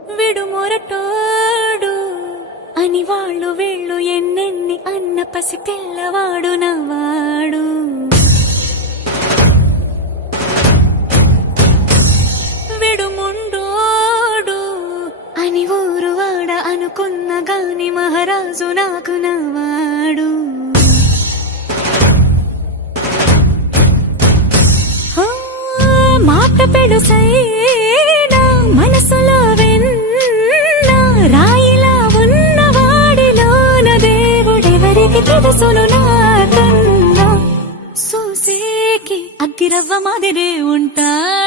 విడు మొరటోడు అని వాళ్ళు వీళ్ళు ఎన్నెన్ని అన్న పసి పిల్లవాడు నవ్వాడు. విడు ముండోడు అని ఊరు వాడ అనుకున్న గాని మహారాజు నాకు నవ్వాడు. మాట పెడుసైనా మనసులో వెన్న రాయిలా ఉన్నవాడిలోన దేవుడెవరికి తెలుసును నాకన్నా. సూసేకి అగ్గిరవ్వ మాదిరే ఉంటా